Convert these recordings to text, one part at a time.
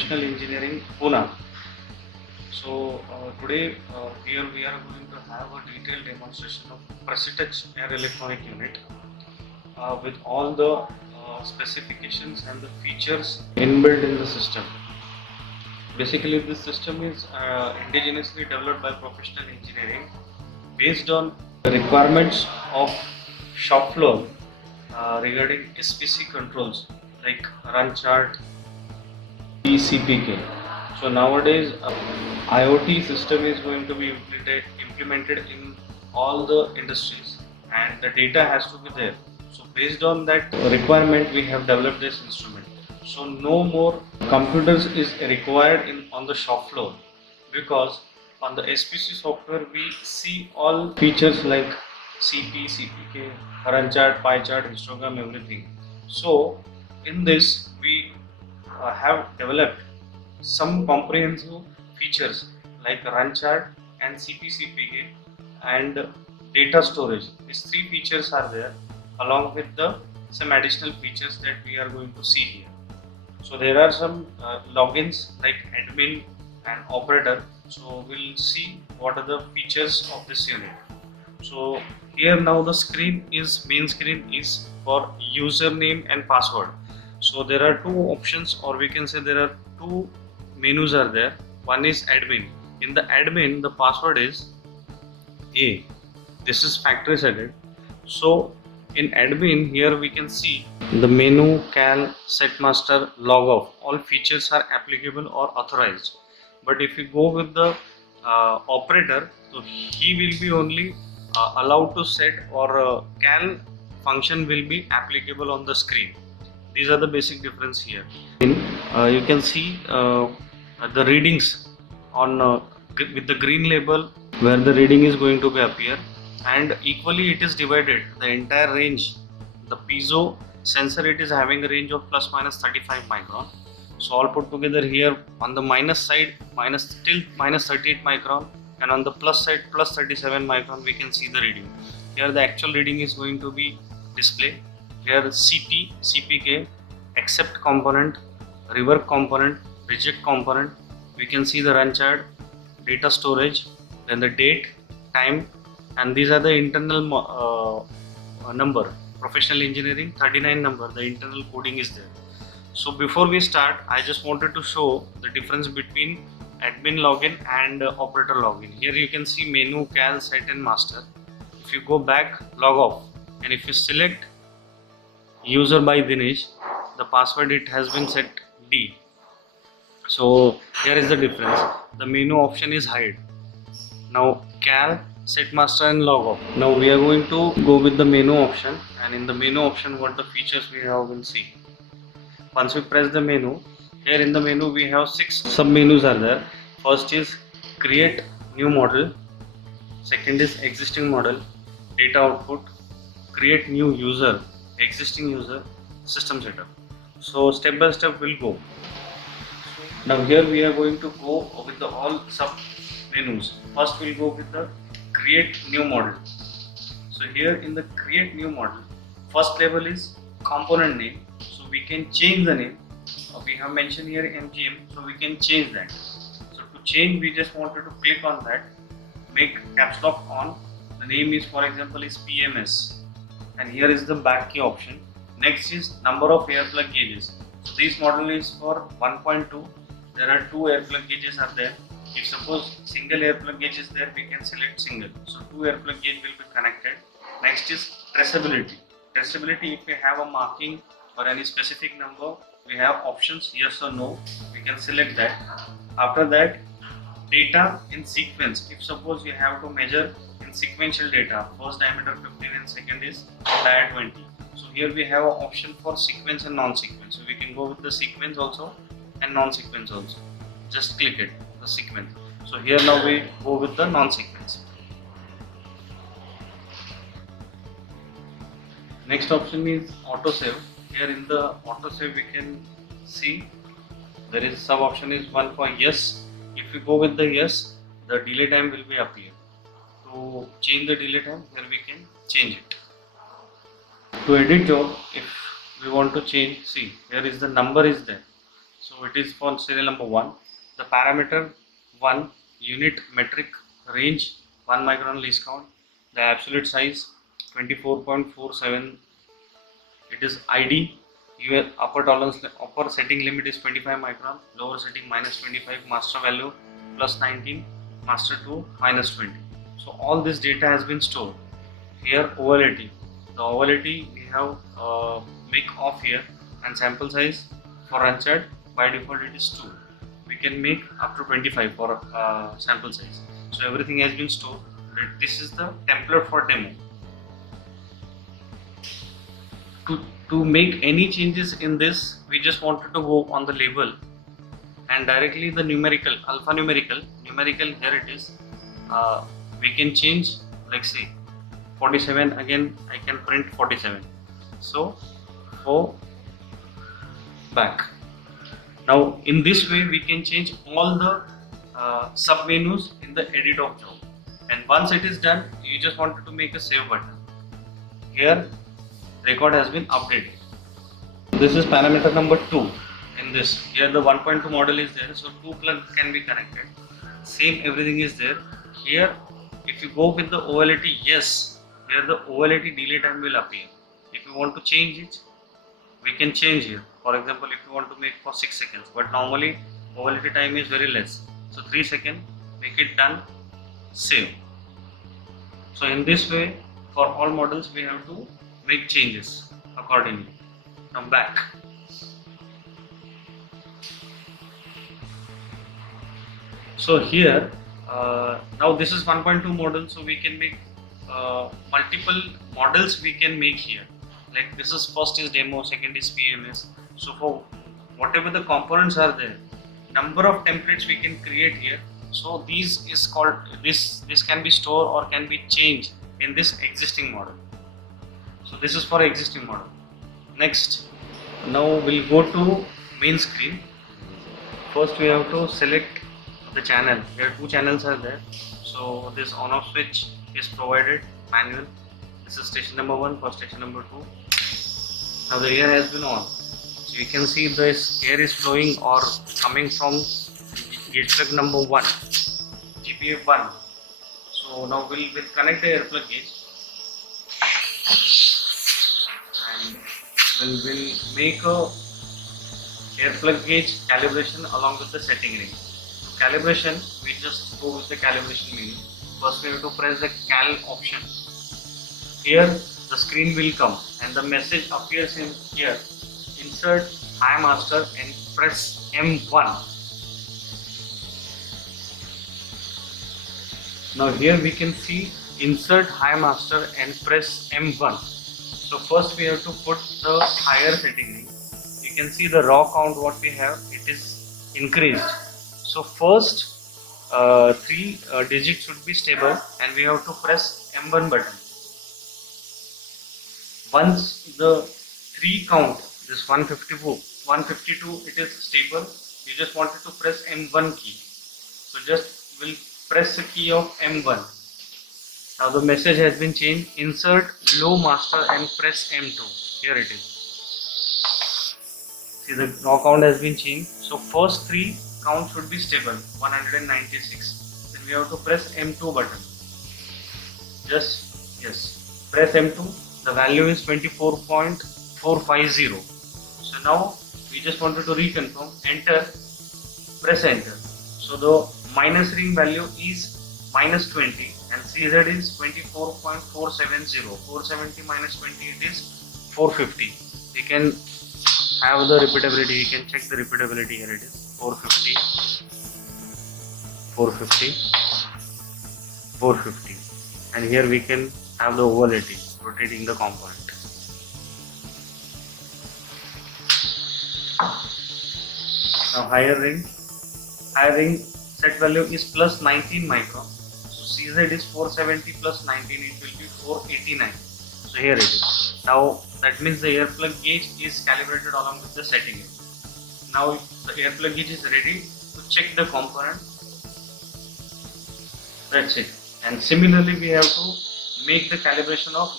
Professional Engineering, Pune. So today here we are going to have a detailed demonstration of Precitech Air Electronic Unit with all the specifications and the features inbuilt in the system. Basically, this system is indigenously developed by Professional Engineering based on the requirements of shop floor regarding SPC controls like run chart, PCPK. So nowadays, IoT system is going to be implemented in all the industries, and the data has to be there. So based on that requirement, we have developed this instrument. So no more computers is required in on the shop floor, because on the SPC software we see all features like CP, CPK, run chart, pie chart, histogram, everything. So in this we have developed some comprehensive features like run chart and CPCPK and data storage. These three features are there, along with the some additional features that we are going to see here. So there are some logins like admin and operator. So we'll see what are the features of this unit. So here now the main screen is for username and password. So there are two options, or we can say there are two menus are there. One is admin. In the admin, the password is A. This is factory setted. So in admin here we can see the menu, cal, set master, log off. All features are applicable or authorized. But if we go with the operator, so he will be only allowed to set, or cal function will be applicable on the screen. These are the basic difference here. You can see the readings on with the green label where the reading is going to be appear, and equally it is divided the entire range. The piezo sensor, it is having a range of plus minus 35 micron. So all put together here on the minus side minus till minus 38 micron, and on the plus side plus 37 micron we can see the reading. Here the actual reading is going to be displayed. Here CP, CPK, accept component, rework component, reject component. We can see the run chart, data storage, then the date, time, and these are the internal number. Professional Engineering 39 number, the internal coding is there. So before we start, I just wanted to show the difference between admin login and operator login. Here you can see menu, cal, set and master. If you go back, log off, and if you select user by Dinesh, the password it has been set D. So here is the difference. The menu option is hide. Now cal, set master and log off. Now we are going to go with the menu option, and in the menu option what the features we have will see. Once we press the menu, here in the menu we have 6 sub menus are there. First is create new model, second is existing model, data output, create new user, existing user, system setup. So step by step we'll go. Now here we are going to go with the all sub menus. First we'll go with the create new model. So here in the create new model, first level is component name. So we can change the name. We have mentioned here MGM, so we can change that. So to change, we just wanted to click on that, make caps lock on. The name is, for example, is PMS, and here is the back key option. Next is number of air plug gauges. So this model is for 1.2. There are 2 air plug gauges are there. If suppose single air plug gauge is there, we can select single. So 2 air plug gauge will be connected. Next is traceability. Traceability, if we have a marking or any specific number, we have options yes or no. We can select that. After that, data in sequence. If suppose you have to measure in sequential data, first diameter 15 and second is dia 20. So here we have an option for sequence and non-sequence. So we can go with the sequence also and non-sequence also. Just click it, the sequence. So here now we go with the non-sequence. Next option is auto save. Here in the auto save we can see there is sub option is one for yes. If we go with the yes, the delay time will be appear. To change the delay time, here we can change it. To edit job, if we want to change, see here is the number is there. So it is for serial number 1. The parameter 1, unit metric range 1 micron least count. The absolute size 24.47. It is ID. Your upper tolerance, upper setting limit is 25 micron, lower setting minus 25, master value plus 19, master 2 minus 20. So all this data has been stored. Here ovality, the ovality we have make off here, and sample size for Ranchard by default it is 2. We can make up to 25 for sample size. So everything has been stored. This is the template for demo. To make any changes in this, we just wanted to go on the label and directly the numerical, alphanumerical, numerical, here it is. We can change, like say 47, again I can print 47. So for back. Now in this way we can change all the sub menus in the edit of job, and once it is done you just wanted to make a save button. Here record has been updated. This is parameter number 2 in this. Here the 1.2 model is there, so 2 plug can be connected. Same everything is there. Here if you go with the ovality, yes, here the ovality delay time will appear. If you want to change it, we can change here. For example, if you want to make for 6 seconds, but normally ovality time is very less. So 3 seconds, make it done, save. So in this way, for all models we have to make changes accordingly. Now back. So here, now this is 1.2 model, so we can make multiple models we can make here. Like this is first is demo, second is PMS. So for whatever the components are there, number of templates we can create here. So these is called, this can be stored or can be changed in this existing model. So this is for existing model. Next, now we'll go to main screen. First we have to select the channel. Here 2 channels are there. So this on off switch is provided manual. This is station number 1 for station number 2. Now the air has been on. So you can see this air is flowing or coming from gauge plug number 1, GPF 1. So now we'll connect the air plug gauge and we'll make a air plug gauge calibration along with the setting range. To calibration, we just go with the calibration menu. First we have to press the cal option. Here the screen will come and the message appears in here. Insert Hi Master and press M1. Now here we can see insert Hi Master and press M1. So first we have to put the higher setting range. You can see the raw count what we have, it is increased. So first 3 digits should be stable and we have to press M1 button. Once the 3 count, this 152 it is stable, you just wanted to press M1 key. So just will press the key of M1. Now the message has been changed. Insert low master and press M2. Here it is. See the raw count has been changed. So first 3 count should be stable, 196. Then we have to press M2 button. Just yes, press M2. The value is 24.450. So now we just wanted to reconfirm. Enter. Press enter. So the minus ring value is minus 20 and CZ is 24.470. 470 minus 20 it is 450. You can have the repeatability. You can check the repeatability. Here it is 450, 450, 450, and here we can have the ovality, rotating the component. Now higher ring set value is plus 19 micron. So CZ is 470 plus 19, it will be 489. So here it is. Now that means the air plug gauge is calibrated along with the setting range. Now the air plug gauge is ready to check the component. That's it. And similarly we have to make the calibration of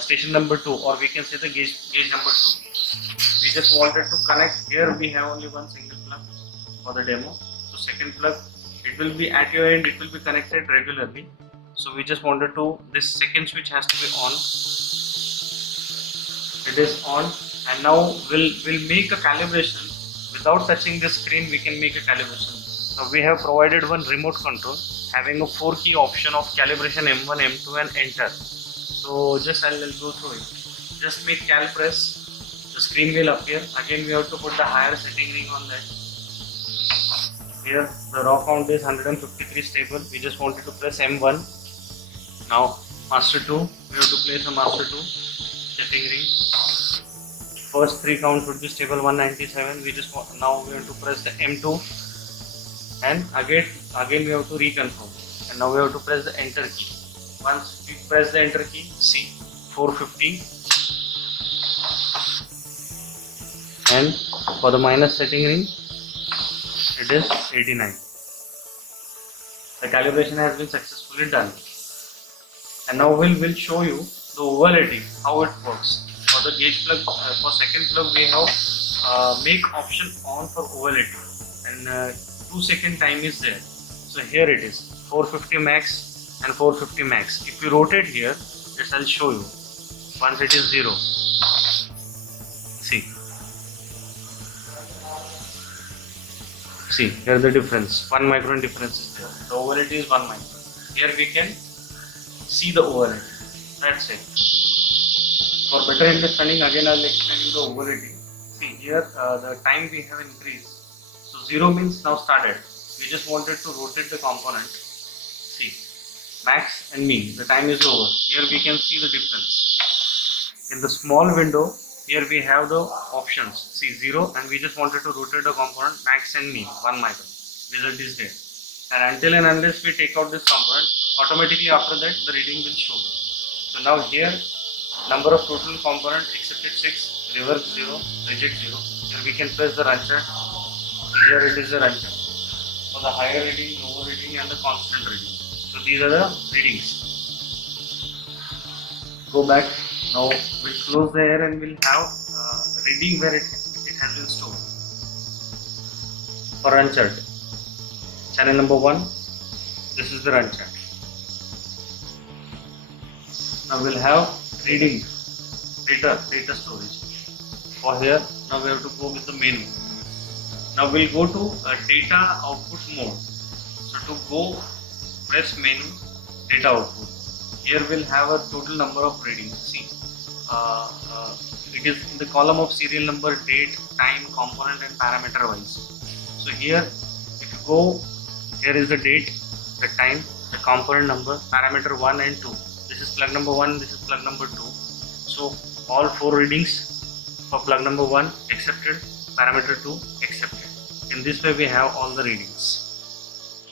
station number 2, or we can say the gauge number 2. We just wanted to connect. Here we have only one single plug for the demo. So second plug, it will be at your end, it will be connected regularly. So we just wanted to, this second switch has to be on. It is on, and now we'll make a calibration. Without touching the screen, we can make a calibration. Now we have provided one remote control having a 4-key option of calibration M1, M2 and enter. So just I'll go through it. Just make cal press, the screen will appear. Again we have to put the higher setting ring on that. Here the raw count is 153 stable. We just wanted to press M1. Now master 2, we have to place a master 2 setting ring. First 3 counts would be stable 197. We just want, now we have to press the M2, and again we have to reconfirm, and now we have to press the enter key. Once we press the enter key, see 450, and for the minus setting ring it is 89. The calibration has been successfully done, and now we'll show you the overlapping, how it works. For the gauge plug, for second plug we have make option on for overlapping, and 2-second time is there. So here it is 450 max and 450 max. If you rotate here, just I'll show you. Once it is 0, see here the difference, 1 micron difference is there. The overlay is 1 micron. Here we can see the overlay. That's it. For better understanding, again I'll explain you the overlay. See here the time we have increased. So 0 means now started. We just wanted to rotate the component. See, max and min, the time is over. Here we can see the difference. In the small window, here we have the options. See 0, and we just wanted to rotate the component max and min 1 micron. Result is there. And until and unless we take out this component, automatically after that the reading will show. So now here, number of total component accepted 6, reverse 0, reject 0. Here we can press the run chart. Here it is the run chart for the higher reading, lower reading and the constant reading. So these are the readings. Go back. Now we'll close the air and we'll have reading where it has been stored. For run chart, channel number 1, this is the run chart. Now we'll have reading, data storage. For here, now we have to go with the menu. Now we'll go to data output mode. So to go, press menu, data output. Here we'll have a total number of readings. See, it is in the column of serial number, date, time, component and parameter wise. So here, if you go, here is the date, the time, the component number, parameter 1 and 2. This is plug number 1, this is plug number 2. So all 4 readings for plug number 1 accepted, parameter 2 accepted. In this way we have all the readings.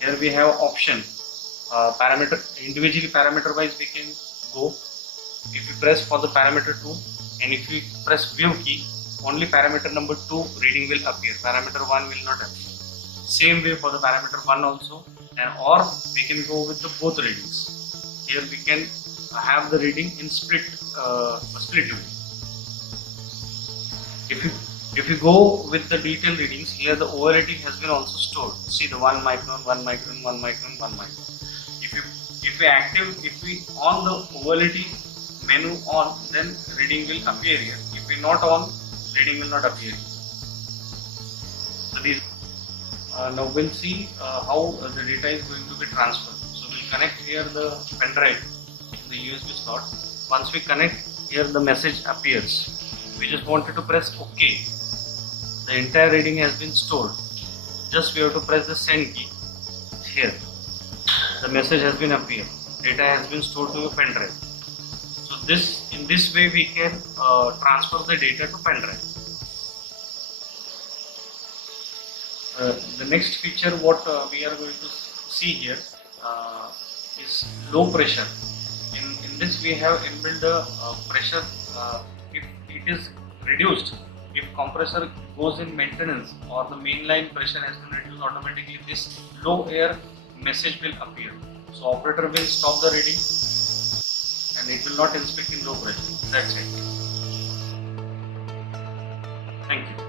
Here we have option, parameter, individually parameter wise we can go. If you press for the parameter 2, and if you press view key, only parameter number 2 reading will appear, parameter 1 will not appear. Same way for the parameter 1 also, and or we can go with the both readings. Here we can have the reading in split view. If you go with the detailed readings, here the overlapping has been also stored. See the 1 micron, 1 micron, 1 micron, 1 micron. If we on the overlapping menu on, then reading will appear here. If we not on, reading will not appear here. So these now we'll see how the data is going to be transferred. So we'll connect here the pen drive in the USB slot. Once we connect, here the message appears. We just wanted to press OK. The entire reading has been stored. Just we have to press the send key. Here the message has been appeared. Data has been stored to a pen drive. So in this way we can transfer the data to pen drive. The next feature what we are going to see here is low pressure. In this we have inbuilt the pressure. If it is reduced, if compressor goes in maintenance or the mainline pressure has been reduced, automatically this low air message will appear. So operator will stop the reading and it will not inspect in low pressure. That's it. Thank you.